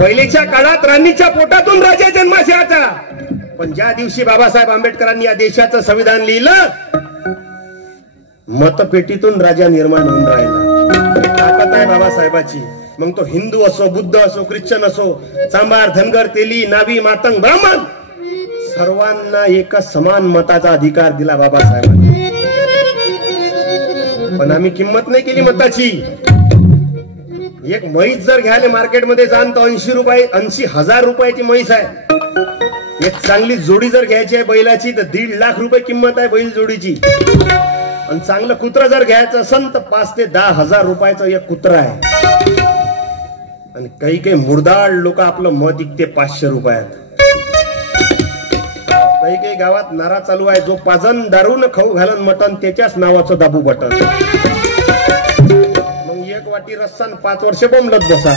पहिलेच्या काळात राणीच्या पोटातून राजा जन्मास यायचा, पण ज्या दिवशी बाबासाहेब आंबेडकरांनी या देशाचं संविधान लिहिलं, मतपेटीतून राजा निर्माण होऊन राहिला. ताकद आहे बाबासाहेबाची. मग तो हिंदू असो, बुद्ध असो, ख्रिश्चन असो, चांभार, धनगर, तेली, नावी, मातंग, ब्राह्मण, सर्वांना एक समान मताचा अधिकार दिला बाबासाहेबांनी. पण आम्ही किंमत नाही केली मताची. एक म्हैस जर घ्यायला मार्केटमध्ये जाण तर 80,000 रुपयाची म्हैस आहे. एक चांगली जोडी जर घ्यायची आहे बैलाची तर 1.5 लाख रुपये किंमत आहे बैल जोडीची. आणि चांगलं कुत्र जर घ्यायचं असेल तर 5 ते 10 हजार रुपयाचं एक कुत्र आहे. आणि काही मुर्दाड लोक आपलं मत विकते 500 रुपयात. काही गावात नारा चालू आहे, जो पाजन दारून खाऊ घालन मटन त्याच्याच नावाचं दाबू बटन. मग एक वाटी रस्सा 5 वर्ष बोंबलत बसा.